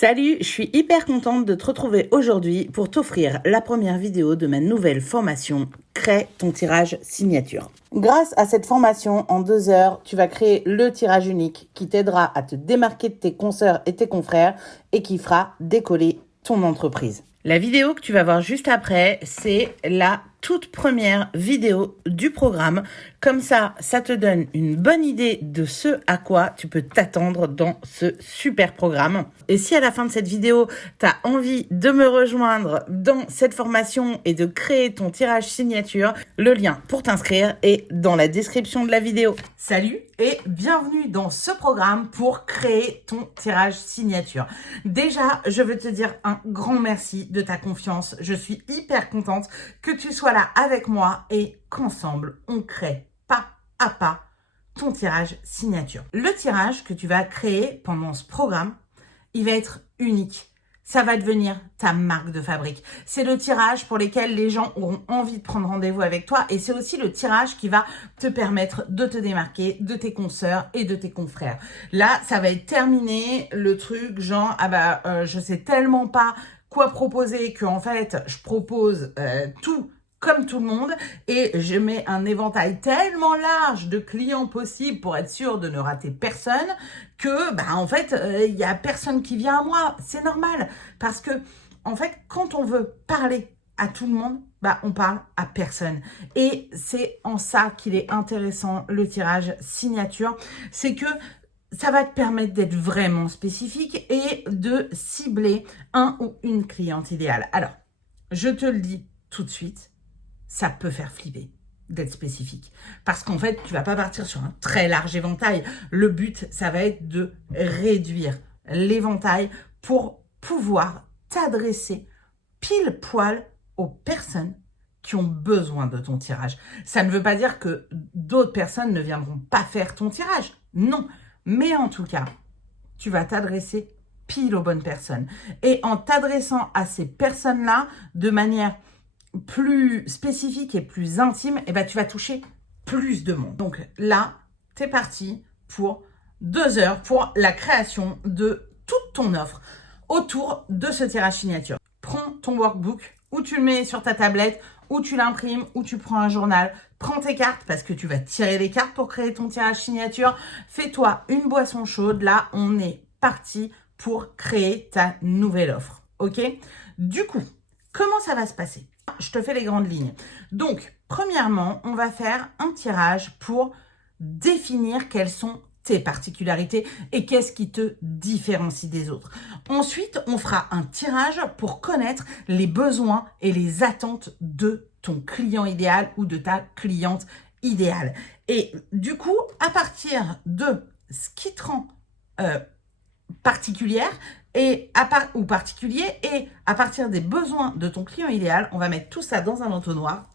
Salut, je suis hyper contente de te retrouver aujourd'hui pour t'offrir la première vidéo de ma nouvelle formation Crée ton tirage signature. Grâce à cette formation, en 2 heures, tu vas créer le tirage unique qui t'aidera à te démarquer de tes consoeurs et tes confrères et qui fera décoller ton entreprise. La vidéo que tu vas voir juste après, c'est la toute première vidéo du programme. Comme ça te donne une bonne idée de ce à quoi tu peux t'attendre dans ce super programme. Et si à la fin de cette vidéo, tu as envie de me rejoindre dans cette formation et de créer ton tirage signature, le lien pour t'inscrire est dans la description de la vidéo. Salut et bienvenue dans ce programme pour créer ton tirage signature. Déjà, je veux te dire un grand merci de ta confiance. Je suis hyper contente que tu sois là avec moi et qu'ensemble, on crée pas à pas ton tirage signature. Le tirage que tu vas créer pendant ce programme, il va être unique. Ça va devenir ta marque de fabrique. C'est le tirage pour lequel les gens auront envie de prendre rendez-vous avec toi et c'est aussi le tirage qui va te permettre de te démarquer de tes consoeurs et de tes confrères. Là, ça va être terminé le truc genre, je sais tellement pas quoi proposer qu'en fait, je propose tout comme tout le monde et je mets un éventail tellement large de clients possibles pour être sûr de ne rater personne que en fait il y a personne qui vient à moi. C'est normal parce que en fait quand on veut parler à tout le monde, on parle à personne. Et c'est en ça qu'il est intéressant le tirage signature, c'est que ça va te permettre d'être vraiment spécifique et de cibler un ou une cliente idéale. Alors, je te le dis tout de suite, ça peut faire flipper d'être spécifique. Parce qu'en fait, tu vas pas partir sur un très large éventail. Le but, ça va être de réduire l'éventail pour pouvoir t'adresser pile poil aux personnes qui ont besoin de ton tirage. Ça ne veut pas dire que d'autres personnes ne viendront pas faire ton tirage. Non. Mais en tout cas, tu vas t'adresser pile aux bonnes personnes. Et en t'adressant à ces personnes-là de manière plus spécifique et plus intime, tu vas toucher plus de monde. Donc là, t'es parti pour 2 heures pour la création de toute ton offre autour de ce tirage signature. Prends ton workbook, ou tu le mets sur ta tablette, ou tu l'imprimes, ou tu prends un journal. Prends tes cartes parce que tu vas tirer les cartes pour créer ton tirage signature. Fais-toi une boisson chaude. Là, on est parti pour créer ta nouvelle offre. Ok? Du coup, comment ça va se passer? Je te fais les grandes lignes. Donc, premièrement, on va faire un tirage pour définir quelles sont tes particularités et qu'est-ce qui te différencie des autres. Ensuite, on fera un tirage pour connaître les besoins et les attentes de ton client idéal ou de ta cliente idéale. Et du coup, à partir de ce qui te rend particulière ou particulier et à partir des besoins de ton client idéal, on va mettre tout ça dans un entonnoir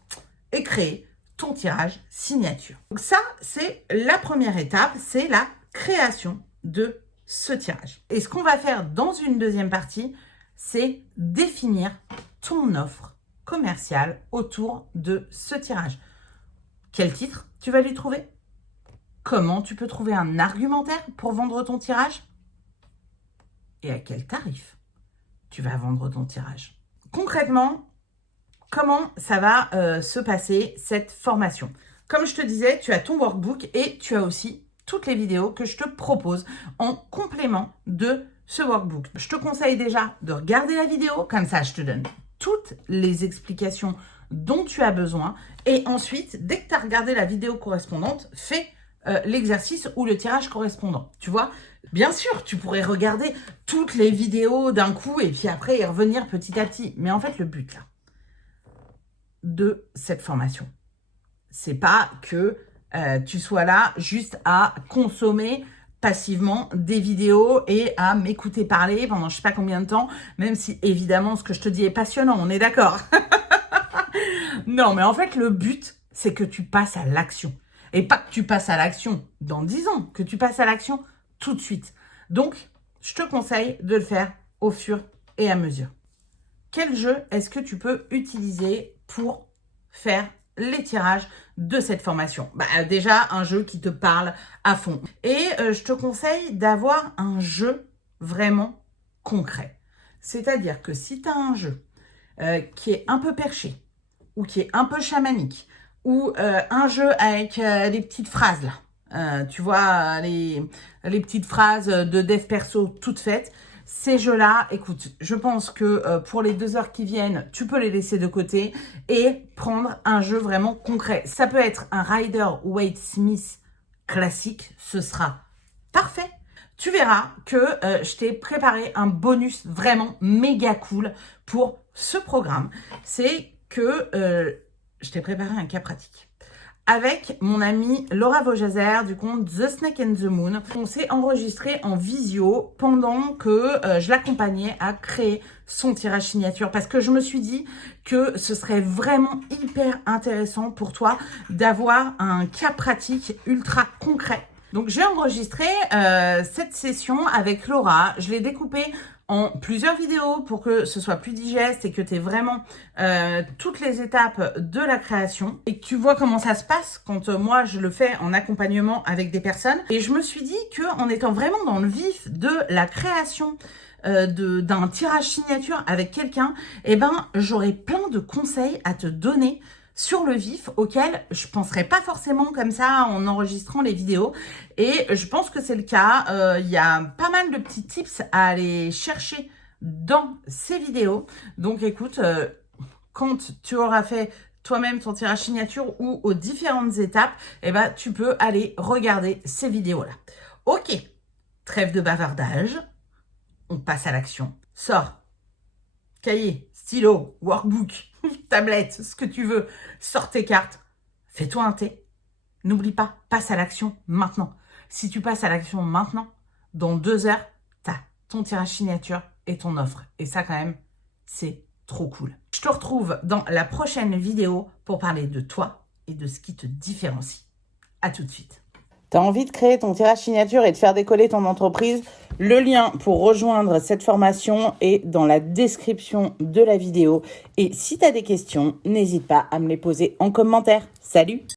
et créer ton tirage signature. Donc ça, c'est la première étape, c'est la création de ce tirage. Et ce qu'on va faire dans une deuxième partie, c'est définir ton offre commerciale autour de ce tirage. Quel titre tu vas lui trouver? Comment tu peux trouver un argumentaire pour vendre ton tirage? Et à quel tarif tu vas vendre ton tirage? Concrètement, comment ça va se passer cette formation? Comme je te disais, tu as ton workbook et tu as aussi toutes les vidéos que je te propose en complément de ce workbook. Je te conseille déjà de regarder la vidéo, comme ça je te donne toutes les explications dont tu as besoin. Et ensuite, dès que tu as regardé la vidéo correspondante, fais l'exercice ou le tirage correspondant. Tu vois, bien sûr, tu pourrais regarder toutes les vidéos d'un coup et puis après y revenir petit à petit. Mais en fait, le but là, de cette formation, c'est pas que tu sois là juste à consommer passivement des vidéos et à m'écouter parler pendant je sais pas combien de temps, même si évidemment ce que je te dis est passionnant, on est d'accord. Non, mais en fait, le but, c'est que tu passes à l'action. Et pas que tu passes à l'action dans 10 ans, que tu passes à l'action tout de suite. Donc, je te conseille de le faire au fur et à mesure. Quel jeu est-ce que tu peux utiliser pour faire les tirages de cette formation? Déjà, un jeu qui te parle à fond. Et je te conseille d'avoir un jeu vraiment concret. C'est-à-dire que si tu as un jeu qui est un peu perché, ou qui est un peu chamanique, ou un jeu avec les petites phrases là, tu vois, les petites phrases de dev perso toutes faites, ces jeux-là, écoute, je pense que pour les 2 heures qui viennent, tu peux les laisser de côté et prendre un jeu vraiment concret. Ça peut être un Rider-Waite-Smith classique, ce sera parfait. Tu verras que je t'ai préparé un bonus vraiment méga cool pour ce programme. C'est que je t'ai préparé un cas pratique. Avec mon amie Laura Vaujazer du compte The Snake and the Moon, on s'est enregistré en visio pendant que je l'accompagnais à créer son tirage signature parce que je me suis dit que ce serait vraiment hyper intéressant pour toi d'avoir un cas pratique ultra concret. Donc j'ai enregistré cette session avec Laura, je l'ai découpée en plusieurs vidéos pour que ce soit plus digeste et que tu aies vraiment toutes les étapes de la création et que tu vois comment ça se passe quand moi je le fais en accompagnement avec des personnes. Et je me suis dit qu'en étant vraiment dans le vif de la création d'un tirage signature avec quelqu'un, eh ben, j'aurais plein de conseils à te donner sur le vif auquel je penserais pas forcément comme ça en enregistrant les vidéos. Et je pense que c'est le cas. Il y a pas mal de petits tips à aller chercher dans ces vidéos. Donc écoute, quand tu auras fait toi-même ton tirage signature ou aux différentes étapes, eh ben, tu peux aller regarder ces vidéos-là. Ok, trêve de bavardage. On passe à l'action. Sors cahier, stylo, workbook, tablette, ce que tu veux. Sors tes cartes, fais-toi un thé. N'oublie pas, passe à l'action maintenant. Si tu passes à l'action maintenant, dans 2 heures, tu as ton tirage signature et ton offre. Et ça, quand même, c'est trop cool. Je te retrouve dans la prochaine vidéo pour parler de toi et de ce qui te différencie. À tout de suite. Tu as envie de créer ton tirage signature et de faire décoller ton entreprise? Le lien pour rejoindre cette formation est dans la description de la vidéo. Et si tu as des questions, n'hésite pas à me les poser en commentaire. Salut!